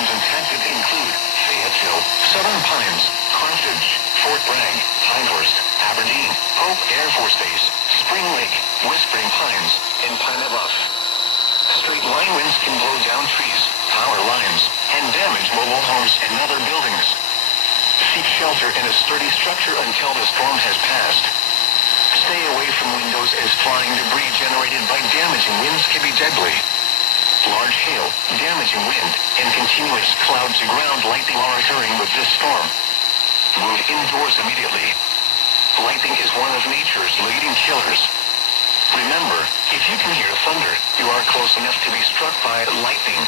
locations impacted include Fayetteville, Southern Pines, Carthage, Fort Bragg, Pinehurst, Aberdeen, Pope Air Force Base, Spring Lake, Whispering Pines, and Pine Bluff. Straight line winds can blow down trees, power lines, and damage mobile homes and other buildings. Seek shelter in a sturdy structure until the storm has passed. Stay away from windows as flying debris generated by damaging winds can be deadly. Large hail, damaging wind, and continuous cloud-to-ground lightning are occurring with this storm. Move indoors immediately. Lightning is one of nature's leading killers. Remember, if you can hear thunder, you are close enough to be struck by lightning.